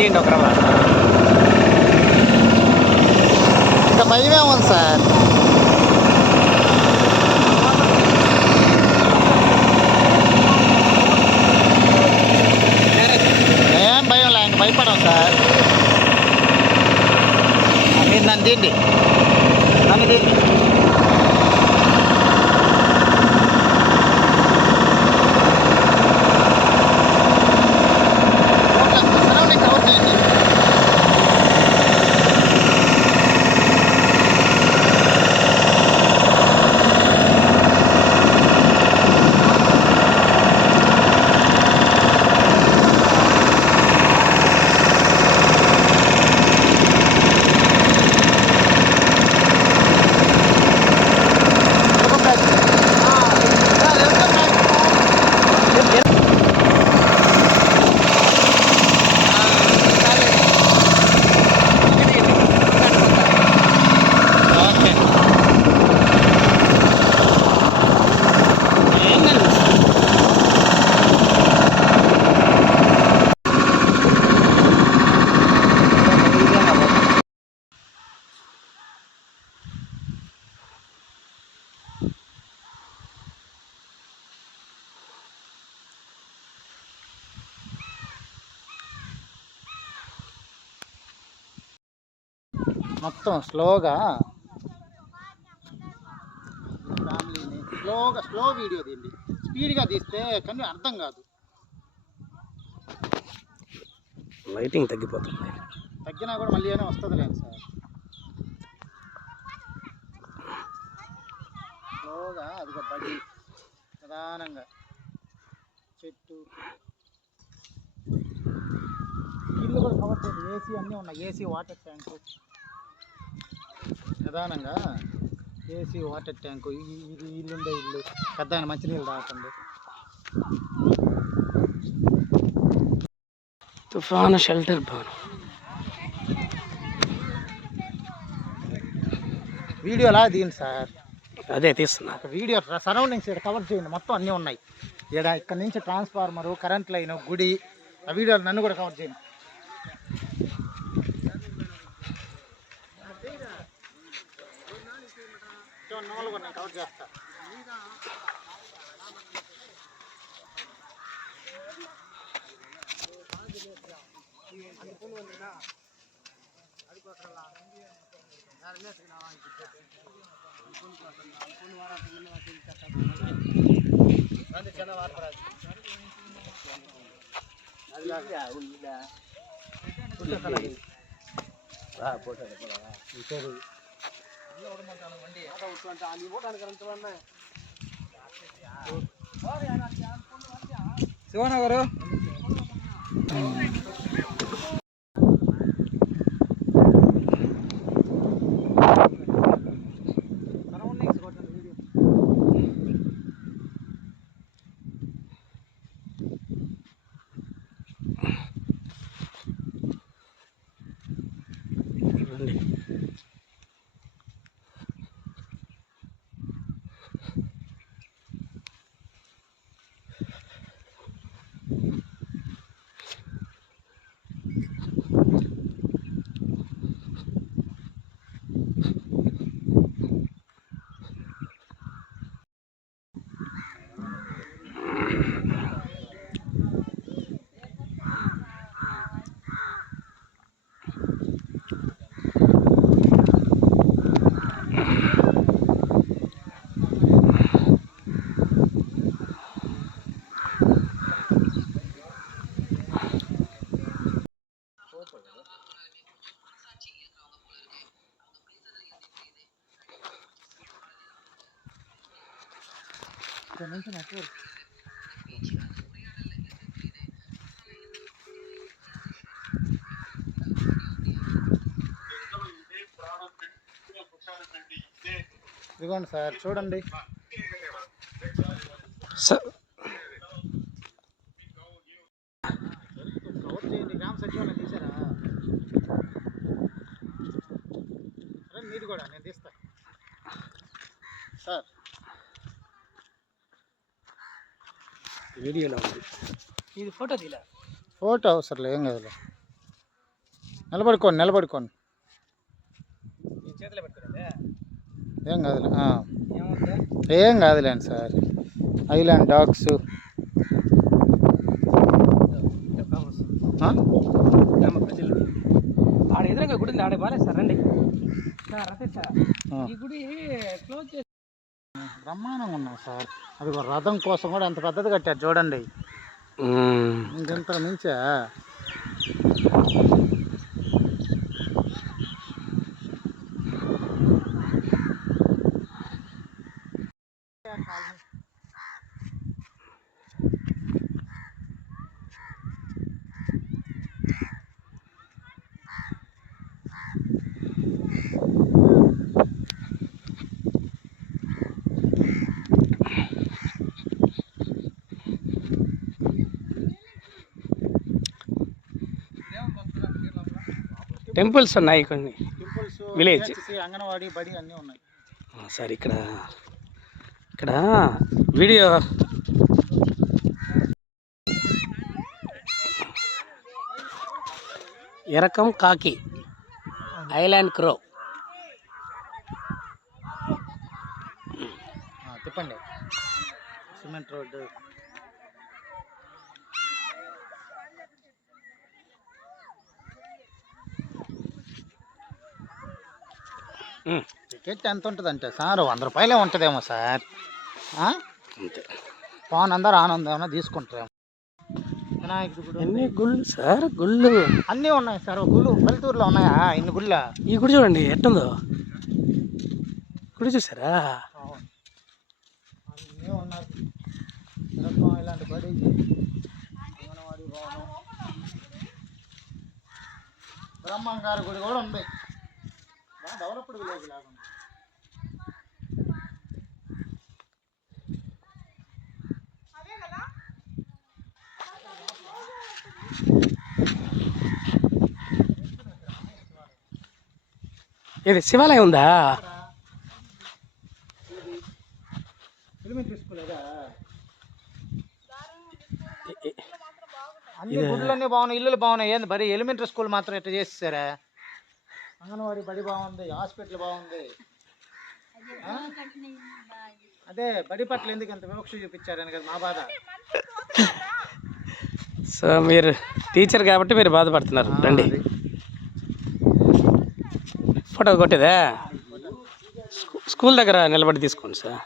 తీయండి ఒక రవ్వ. ఇంకా భయమే ఉంది సార్. ఏం భయం లే, ఇంక భయపడం సార్. మీరు నన్ను తీయండి, నన్ను తీయండి. సరౌండింగ్ కవర్ చేయండి. మొత్తం స్లోగా ఫ్యామిలీని స్లో వీడియో తీయండి. స్పీడ్గా తీస్తే కానీ అర్థం కాదు. లైటింగ్ తగ్గిపోతుంది. తగ్గినా కూడా మళ్ళీ ఏమైనా వస్తుంది లేదు సార్. స్లోగా అదిగో బడి ప్రధానంగా చెట్టు ఇల్లు కూడా కవర్ చేయండి. ఏసీ అన్నీ ఉన్నాయి. ఏసీ వాటర్ ట్యాంకు ప్రధానంగా ఏసీ వాటర్ ట్యాంకు. ఇది ఇల్లుండే ఇల్లు పెద్ద ఆయన మంచినీళ్ళు తాగండి. తుఫాను షెల్టర్ భవనం వీడియోలా దీని సార్. అదే తీస్తున్నా. ఒక వీడియో సరౌండింగ్స్ ఇక్కడ కవర్ చేయండి. మొత్తం అన్నీ ఉన్నాయి ఇక్కడ నుంచి ట్రాన్స్ఫార్మరు, కరెంట్ లైను, గుడి. ఆ వీడియోలు నన్ను కూడా కవర్ చేయండి. నేను కవర్ చేస్తా. శివన్న గారు నెట్వర్క్ ఇదిగోండి సార్, చూడండి సార్. కవర్ చేయండి. గ్రామ సచివాలయం తీసారా? సరే మీది కూడా నేను తీస్తా సార్. వీడియోలో ఉంది. ఇది ఫోటో తీలా. ఫోటో అవసరం లేదు, ఏం కదా. నిలబడుకోండి. ఏం కాదులే, ఏం కాదులేండి సార్. ఐలాండ్ డాగ్స్ ఆడ ఎదురుగా గుడి ఉంది, ఆడే బాగాలేదు సార్. రండి సార్, రతీష్ సార్, ఈ గుడి క్లోజ్ చేసి బ్రహ్మాండంగా ఉన్నాయి సార్. అది రథం కోసం కూడా ఎంత పెద్దది కట్టారు చూడండి. ఇంకెంత మించా టెంపుల్స్ ఉన్నాయి కొన్ని. టెంపుల్స్, విలేజ్, అంగన్వాడీ, బడి అన్నీ ఉన్నాయి సార్. ఇక్కడ ఇక్కడ వీడియో ఎరకం కాకి ఐలాండ్ క్రో. చెప్పండి. సిమెంట్ రోడ్డు, టికెట్ ఎంత ఉంటుందంటే సార్ 100 రూపాయలే ఉంటుందేమో సార్. అంతే. పవన్ అందరు ఆనందం ఏమన్నా తీసుకుంటారేమో. వినాయకుడు గుడి ఎన్ని గుళ్ళు సార్? గుళ్ళు అన్నీ ఉన్నాయి సార్. గుళ్ళు పల్లెటూరులో ఉన్నాయా ఇన్ని గుళ్ళ? ఈ గుడి చూడండి ఎట్టుందో. గుడి చూసారా? అన్నీ ఉన్నాయి. ఇలాంటి బడి, అంగన్వాడీ భవనం, బ్రహ్మంగారి గుడి కూడా ఉంది. బాగా డెవలప్డ్ విలేజ్ లాగా ఉంది. ఇది శివాలయం ఉందా? ఎలిమెంటరీ స్కూల్ అదా? అన్ని గుళ్ళన్నీ బాగున్నాయి, ఇల్లులు బాగున్నాయి. ఏంది బడి ఎలిమెంటరీ స్కూల్ మాత్రం ఎట్లా చేసేసారా? అంగన్వాడీ బడి బాగుంది, హాస్పిటల్ బాగుంది. అదే బడి పట్ల ఎందుకు అంత వివక్ష చూపించారని కదా మా బాధ. సో మీరు టీచర్ కాబట్టి మీరు బాధపడుతున్నారు. రండి, ఫోటో కొట్టేదా? స్కూల్ దగ్గర నిలబడి తీసుకోండి సార్.